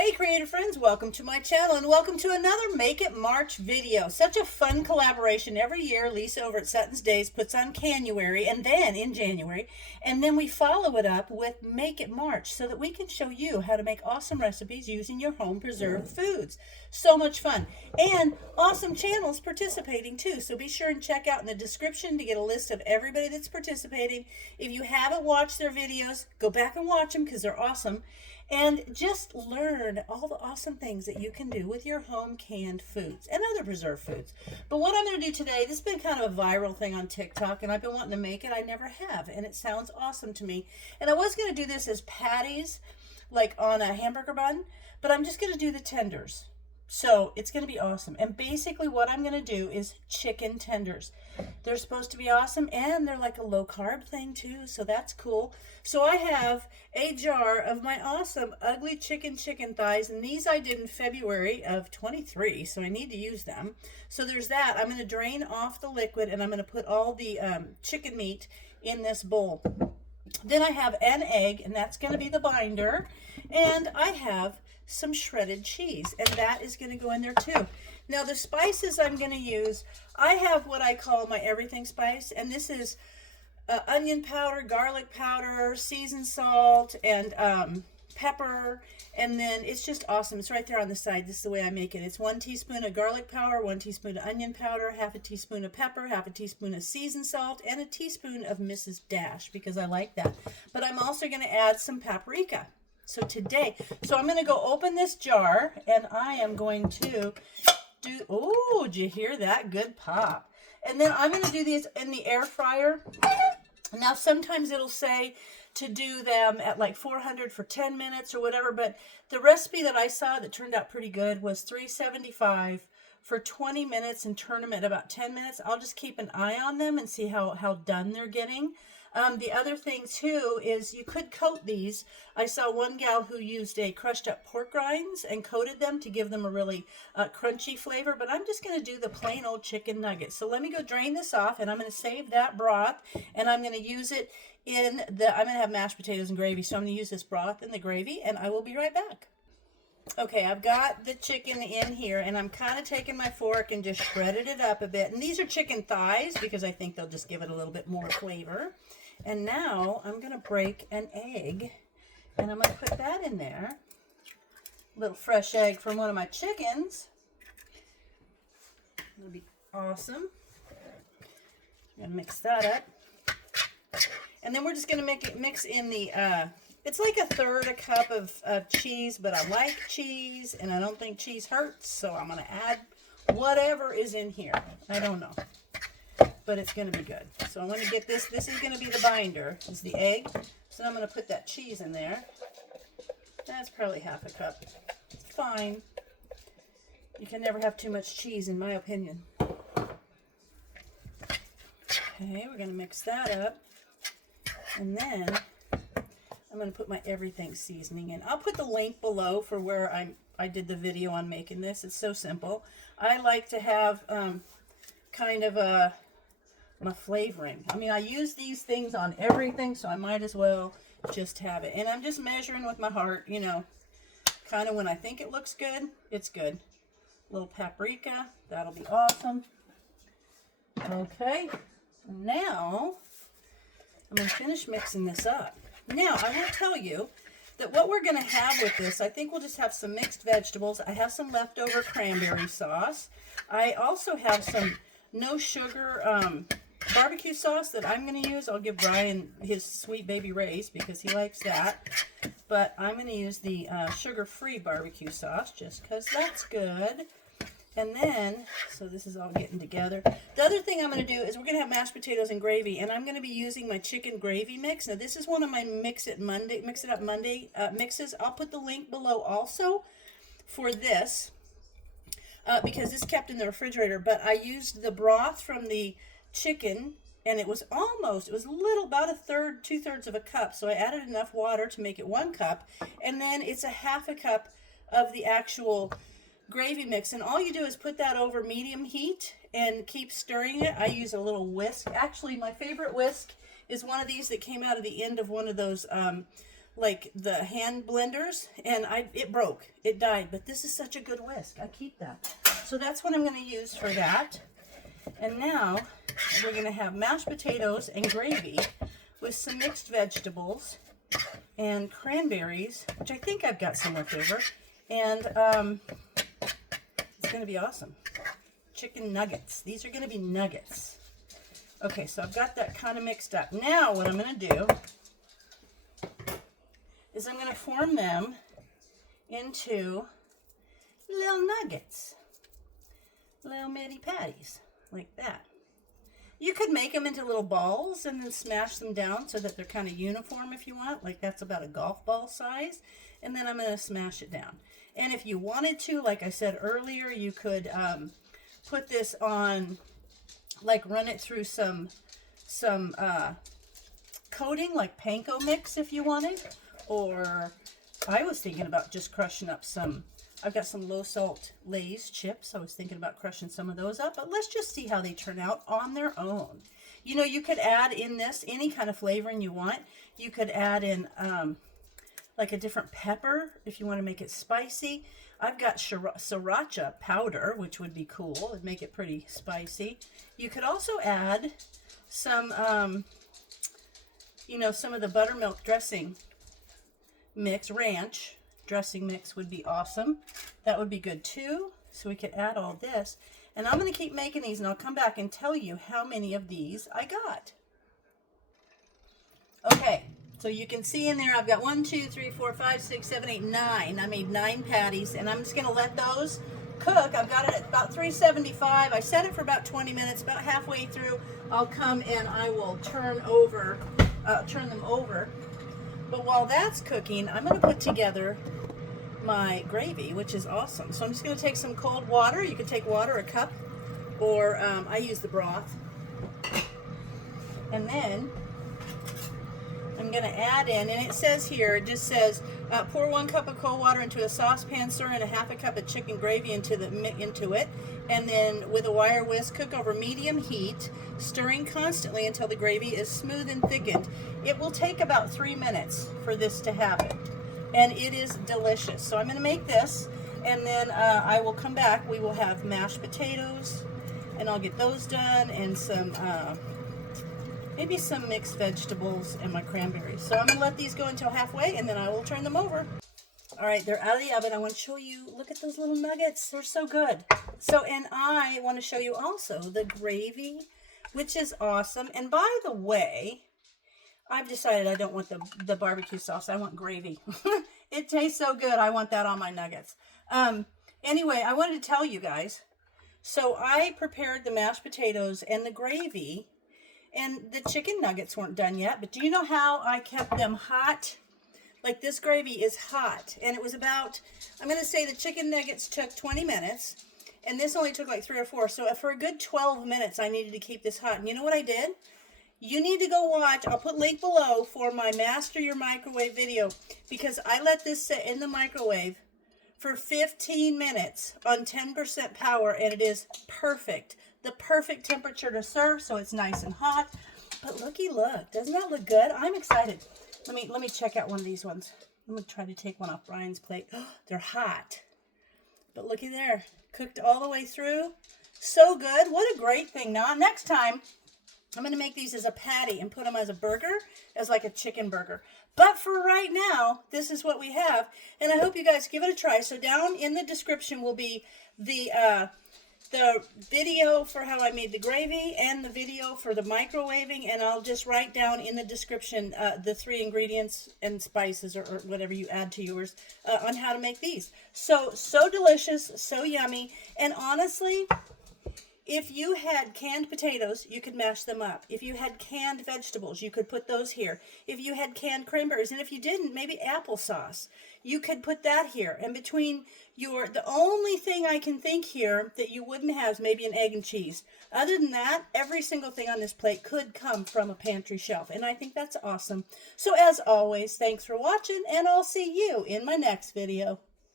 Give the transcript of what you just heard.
Hey creative friends, welcome to my channel and welcome to another Make It March video. Such a fun collaboration. Every year Lisa over at Sutton's Days puts on Canuary and then in January, and then we follow it up with Make It March so that we can show you how to make awesome recipes using your home preserved foods. So much fun and awesome channels participating too, so be sure and check out in the description to get a list of everybody that's participating. If you haven't watched their videos, go back and watch them because they're awesome. And just learn all the awesome things that you can do with your home canned foods and other preserved foods. But what I'm going to do today, this has been kind of a viral thing on TikTok, and I've been wanting to make it. I never have, and it sounds awesome to me. And I was going to do this as patties, like on a hamburger bun, but I'm just going to do the tenders. So it's going to be awesome. And basically what I'm going to do is chicken tenders. They're supposed to be awesome, and they're like a low carb thing too, so that's cool. So I have a jar of my awesome ugly chicken thighs, and these I did in February of 23, so I need to use them. So there's that. I'm going to drain off the liquid, and I'm going to put all the chicken meat in this bowl. Then I have an egg, and that's going to be the binder, and I have some shredded cheese, and that is going to go in there too. Now the spices I'm going to use, I have what I call my everything spice, and this is onion powder, garlic powder, seasoned salt, and pepper, and then it's just awesome. It's right there on the side. This is the way I make it. It's 1 teaspoon of garlic powder, 1 teaspoon of onion powder, half a teaspoon of pepper, half a teaspoon of seasoned salt, and a teaspoon of Mrs. Dash because I like that. But I'm also going to add some paprika. So I'm going to go open this jar, and I am going to do, oh, did you hear that? Good pop. And then I'm going to do these in the air fryer. Now, sometimes it'll say to do them at like 400 for 10 minutes or whatever, but the recipe that I saw that turned out pretty good was 375 for 20 minutes and turn them at about 10 minutes. I'll just keep an eye on them and see how done they're getting. The other thing too is you could coat these. I saw one gal who used a crushed up pork rinds and coated them to give them a really crunchy flavor, but I'm just going to do the plain old chicken nuggets. So let me go drain this off, and I'm going to save that broth, and I'm going to use it in I'm going to have mashed potatoes and gravy, so I'm going to use this broth in the gravy, and I will be right back. Okay, I've got the chicken in here, and I'm kind of taking my fork and just shredded it up a bit. And these are chicken thighs because I think they'll just give it a little bit more flavor. And now I'm going to break an egg, and I'm going to put that in there. A little fresh egg from one of my chickens. It'll be awesome. I'm going to mix that up. And then we're just going to mix in the, it's like 1/3 cup of cheese, but I like cheese, and I don't think cheese hurts, so I'm going to add whatever is in here. I don't know, but it's going to be good. So I'm going to get this. This is going to be the binder. This is the egg. So I'm going to put that cheese in there. That's probably 1/2 cup. It's fine. You can never have too much cheese, in my opinion. Okay, we're going to mix that up. And then I'm going to put my everything seasoning in. I'll put the link below for where I did the video on making this. It's so simple. I like to have kind of my flavoring. I mean, I use these things on everything, so I might as well just have it. And I'm just measuring with my heart, you know, kind of when I think it looks good, it's good. A little paprika, that'll be awesome. Okay, now I'm going to finish mixing this up. Now, I will tell you that what we're going to have with this, I think we'll just have some mixed vegetables. I have some leftover cranberry sauce. I also have some no sugar barbecue sauce that I'm going to use. I'll give Brian his Sweet Baby Ray's because he likes that. But I'm going to use the sugar-free barbecue sauce just because that's good. And then, so this is all getting together. The other thing I'm going to do is we're going to have mashed potatoes and gravy, and I'm going to be using my chicken gravy mix. Now, this is one of my Mix It Up Monday mixes. I'll put the link below also for this because this kept in the refrigerator. But I used the broth from the chicken, and it was about 1/3, 2/3 of a cup. So I added enough water to make it 1 cup, and then it's 1/2 cup of the actual gravy mix, and all you do is put that over medium heat and keep stirring it. I use a little whisk. Actually, my favorite whisk is one of these that came out of the end of one of those like the hand blenders, and it broke. It died, but this is such a good whisk. I keep that. So that's what I'm going to use for that. And now we're going to have mashed potatoes and gravy with some mixed vegetables and cranberries, which I think I've got some left over. And it's going to be awesome. Chicken nuggets. These are going to be nuggets. Okay, so I've got that kind of mixed up. Now what I'm going to do is I'm going to form them into little nuggets. Little mini patties, like that. You could make them into little balls and then smash them down so that they're kind of uniform if you want. Like that's about a golf ball size. And then I'm going to smash it down. And if you wanted to, like I said earlier, you could put this on, like run it through some coating, like panko mix if you wanted. Or I was thinking about just crushing up some, I've got some low salt Lay's chips. I was thinking about crushing some of those up, but let's just see how they turn out on their own. You know, you could add in this any kind of flavoring you want. You could add in like a different pepper if you want to make it spicy. I've got sriracha powder, which would be cool. It'd make it pretty spicy. You could also add some, you know, some of the buttermilk dressing mix, ranch dressing mix would be awesome. That would be good too. So we could add all this. And I'm going to keep making these, and I'll come back and tell you how many of these I got. Okay, so you can see in there I've got 1, 2, 3, 4, 5, 6, 7, 8, 9. I made 9 patties, and I'm just going to let those cook. I've got it at about 375. I set it for about 20 minutes. About halfway through, I'll come and I will turn them over. But while that's cooking, I'm going to put together my gravy, which is awesome. So I'm just going to take some cold water. You can take water, a cup, or I use the broth. And then I'm going to add in, and it says here, it just says, pour 1 cup of cold water into a saucepan, stir in a half a cup of chicken gravy into it, and then with a wire whisk, cook over medium heat, stirring constantly until the gravy is smooth and thickened. It will take about 3 minutes for this to happen, and it is delicious. So I'm going to make this, and then I will come back. We will have mashed potatoes, and I'll get those done, and some maybe some mixed vegetables and my cranberries. So I'm going to let these go until halfway, and then I will turn them over. All right, they're out of the oven. I want to show you, look at those little nuggets. They're so good. So, and I want to show you also the gravy, which is awesome. And by the way, I've decided I don't want the barbecue sauce. I want gravy. It tastes so good. I want that on my nuggets. Anyway, I wanted to tell you guys. So I prepared the mashed potatoes and the gravy, and the chicken nuggets weren't done yet. But do you know how I kept them hot? Like this gravy is hot, and it was about, I'm going to say the chicken nuggets took 20 minutes, and this only took like 3 or 4. So for a good 12 minutes, I needed to keep this hot. And you know what I did? You need to go watch, I'll put link below for my Master Your Microwave video, because I let this sit in the microwave for 15 minutes on 10% power, and it is perfect. The perfect temperature to serve, so it's nice and hot. But looky look, doesn't that look good? I'm excited. Let me check out one of these ones. I'm going to try to take one off Brian's plate. Oh, they're hot. But looky there. Cooked all the way through. So good. What a great thing. Now, next time, I'm going to make these as a patty and put them as a burger, as like a chicken burger. But for right now, this is what we have. And I hope you guys give it a try. So down in the description will be the video for how I made the gravy and the video for the microwaving, and I'll just write down in the description the 3 ingredients and spices or whatever you add to yours on how to make these. So delicious, so yummy, and honestly, if you had canned potatoes, you could mash them up. If you had canned vegetables, you could put those here. If you had canned cranberries, and if you didn't, maybe applesauce, you could put that here. And between the only thing I can think here that you wouldn't have is maybe an egg and cheese. Other than that, every single thing on this plate could come from a pantry shelf. And I think that's awesome. So as always, thanks for watching, and I'll see you in my next video.